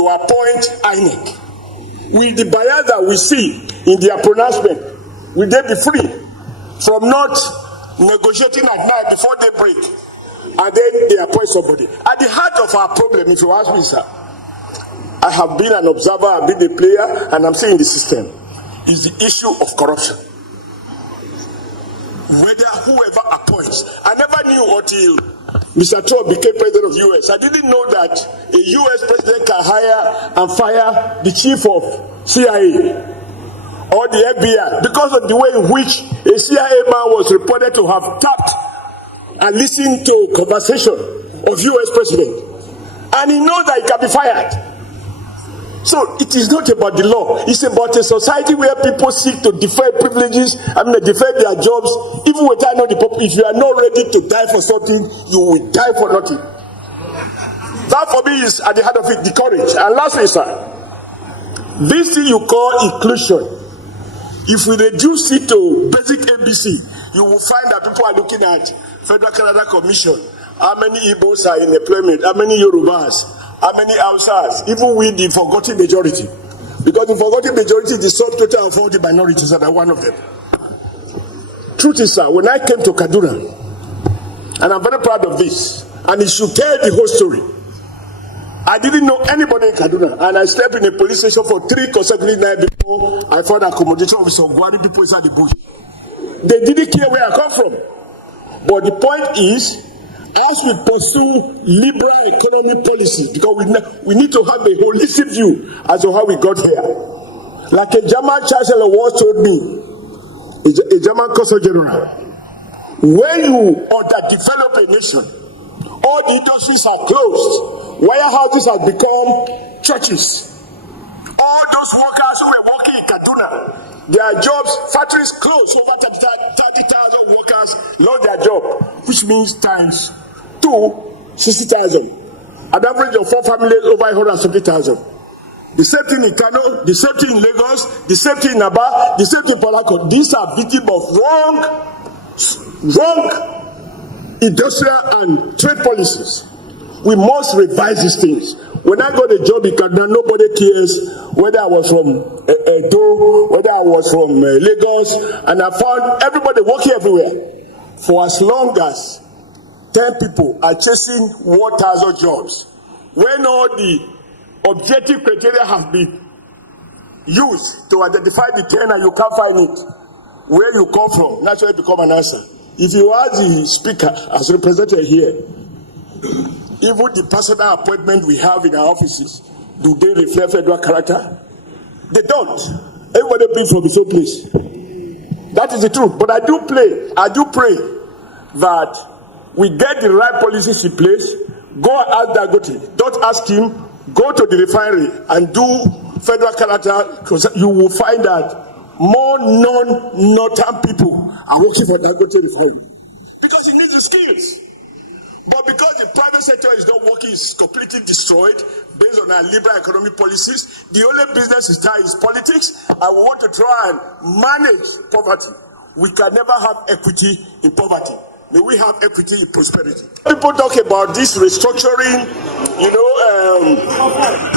to appoint INEC. With the bias that we see in their pronouncement, will they be free from not negotiating at night before they break, and then they appoint somebody? At the heart of our problem, if you ask me, sir, I have been an observer, I've been a player, and I'm seeing the system, is the issue of corruption. Whether whoever appoints, I never knew until Mr. Trump became president of the US. I didn't know that a US president can hire and fire the chief of CIA or the FBI because of the way in which a CIA man was reported to have tapped and listened to conversation of US president. And he knows that he can be fired. So it is not about the law. It's about a society where people seek to defend privileges, defend their jobs, even without knowing the purpose. If you are not ready to die for something, you will die for nothing. That for me is at the heart of it, the courage. And lastly, sir, this thing you call inclusion, if we reduce it to basic ABC, you will find that people are looking at Federal Canada Commission, how many Igbos are in employment, how many Yorubas, how many Hausas, even with the forgotten majority. Because the forgotten majority is the subtotal of all the minorities, and I'm one of them. Truth is, sir, when I came to Kaduna, and I'm very proud of this, and it should tell the whole story. I didn't know anybody in Kaduna, and I slept in a police station for 3 consecutive nights before I found accommodation with some Gwari people inside the bush. They didn't care where I come from. But the point is, as we pursue liberal economic policy, because we need to have a holistic view as to how we got here. Like a German chancellor once told me, a German consul general, when you underdevelop a nation, all the industries are closed, warehouses have become churches. All those workers who were working in Kaduna, their jobs, factories closed, over 30,000 workers lost their job, which means times 2, 60,000. An average of 4 families over 170,000. The same thing in Kano, the same thing in Lagos, the same thing in Aba, the same thing in Port Harcourt. These are victims of wrong industrial and trade policies. We must revise these things. When I got a job in Kaduna, nobody cares whether I was from Edo, whether I was from Lagos, and I found everybody working everywhere. For as long as 10 people are chasing 1,000 jobs, when all the objective criteria have been used to identify the 10 and you can't find it, where you come from, naturally become an answer. If you ask the speaker as represented here, even the personal appointment we have in our offices, do they reflect federal character? They don't. Everybody brings from the same place. That is the truth. But I do pray that we get the right policies in place. Go and ask Dangote. Don't ask him. Go to the refinery and do federal character, because you will find that more non-northern people are working for Dangote refinery. Because it needs the skills. But because the private sector is not working, it's completely destroyed based on our liberal economic policies. The only business is that is politics, and we want to try and manage poverty. We can never have equity in poverty. May we have equity in prosperity. People talk about this restructuring,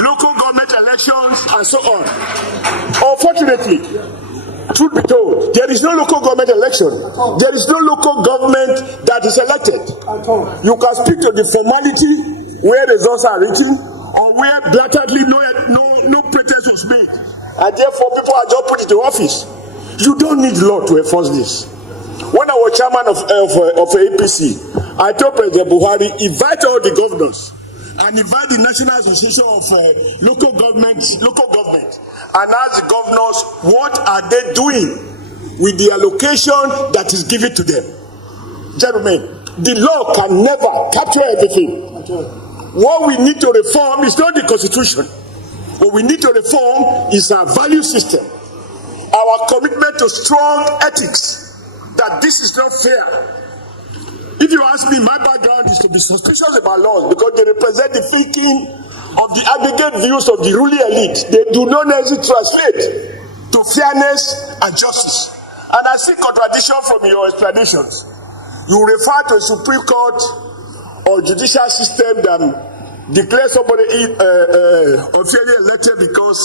local government elections, and so on. Unfortunately, truth be told, there is no local government election. There is no local government that is elected. You can speak to the formality where results are written, or where blatantly no pretense was made, and therefore people are just put into office. You don't need law to enforce this. When I was chairman of APC, I told President Buhari, invite all the governors and invite the National Association of local government, and ask the governors what are they doing with the allocation that is given to them. Gentlemen, the law can never capture everything. What we need to reform is not the Constitution. What we need to reform is our value system, our commitment to strong ethics, that this is not fair. If you ask me, my background is to be suspicious about laws because they represent the thinking of the aggregate views of the ruling elite. They do not necessarily translate to fairness and justice. And I see contradiction from your explanations. You refer to a Supreme Court or judicial system that declares somebody unfairly elected because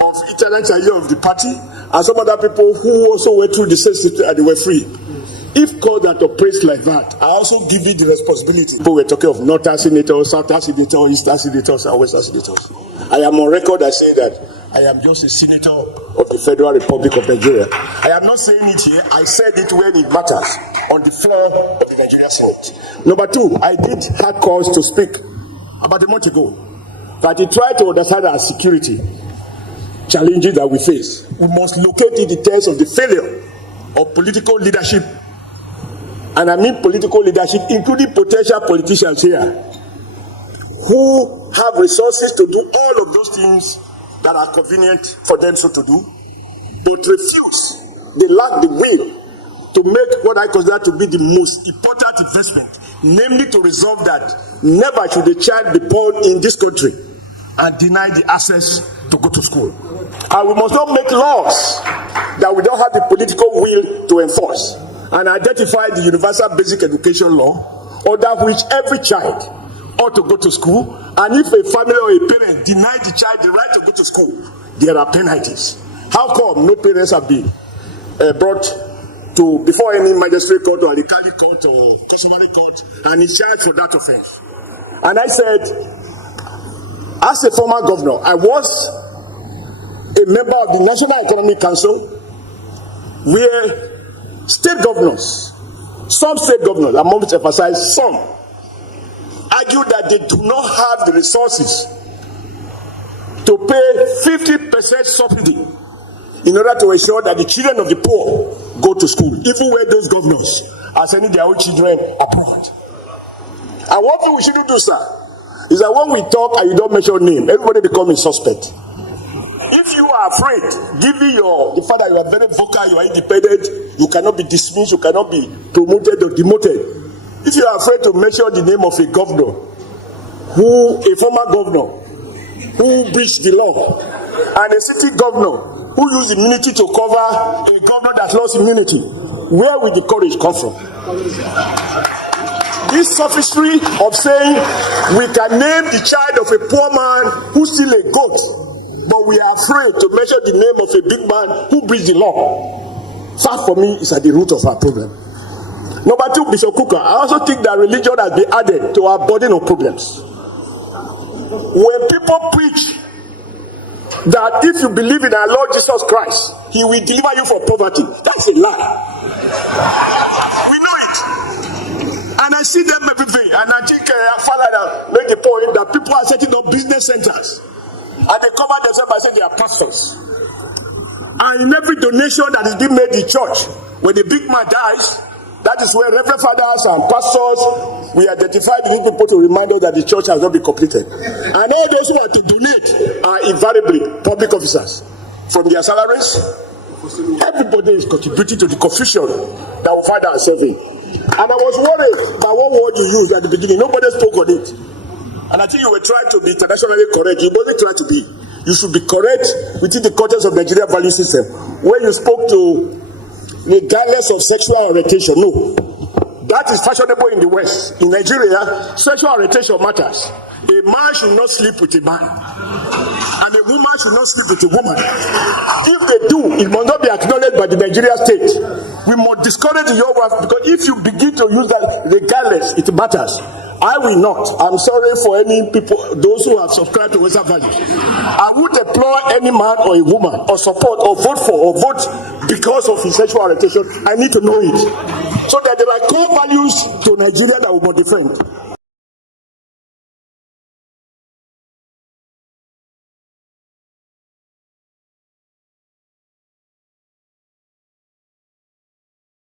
of internal idea of the party, and some other people who also went through the same system and they were free. If called that operates like that, I also give you the responsibility. People were talking of northern senators, southern senators, eastern senators, and western senators. I am on record as saying that I am just a senator of the Federal Republic of Nigeria. I am not saying it here, I said it when it matters, on the floor of the Nigeria Senate. Number two, I did have calls to speak about a month ago, that he tried to understand our security challenges that we face. We must locate the details of the failure of political leadership, and I mean political leadership, including potential politicians here, who have resources to do all of those things that are convenient for them so to do, but refuse. They lack the will to make what I consider to be the most important investment, namely to resolve that never should a child be born in this country and deny the access to go to school. And we must not make laws that we don't have the political will to enforce, and identify the universal basic education law, under which every child ought to go to school, and if a family or a parent deny the child the right to go to school, there are penalties. How come no parents have been brought to before any magistrate court or alkali court or customary court and is charged for that offense? And I said, as a former governor, I was a member of the National Economic Council, where state governors, some state governors, I must emphasize some, argue that they do not have the resources to pay 50% subsidy in order to ensure that the children of the poor go to school, even where those governors are sending their own children abroad. And one thing we shouldn't do, sir, is that when we talk and you don't mention name, everybody becomes a suspect. If you are afraid, given the fact that you are very vocal, you are independent, you cannot be dismissed, you cannot be promoted or demoted. If you are afraid to mention the name of a governor, a former governor, who breached the law, and a city governor who used immunity to cover a governor that lost immunity, where will the courage come from? This sophistry of saying we can name the child of a poor man who steals a goat, but we are afraid to mention the name of a big man who breached the law, that for me is at the root of our problem. Number two, Bishop Kuka, I also think that religion has been added to our burden of problems. When people preach that if you believe in our Lord Jesus Christ, He will deliver you from poverty, that's a lie. We know it. And I see them every day. And I think Father made the point that people are setting up business centers, and they cover themselves by saying they are pastors. And in every donation that is being made in church, when the big man dies, that is where reverend fathers and pastors, we identify these people to remind us that the church has not been completed. And all those who are to donate are invariably public officers. From their salaries, everybody is contributing to the confusion that we find ourselves in. And I was worried by one word you used at the beginning. Nobody spoke on it. And I think you were trying to be internationally correct. You wasn't trying to be. You should be correct within the context of Nigeria value system. When you spoke to regardless of sexual orientation, no. That is fashionable in the West. In Nigeria, sexual orientation matters. A man should not sleep with a man, and a woman should not sleep with a woman. If they do, it must not be acknowledged by the Nigeria state. We must discourage your wife, because if you begin to use that regardless, it matters. I will not. I'm sorry for any people, those who have subscribed to Western values. I would deploy any man or a woman, or support, or vote for, or vote because of his sexual orientation. I need to know it, so that there are core values to Nigeria that we must defend.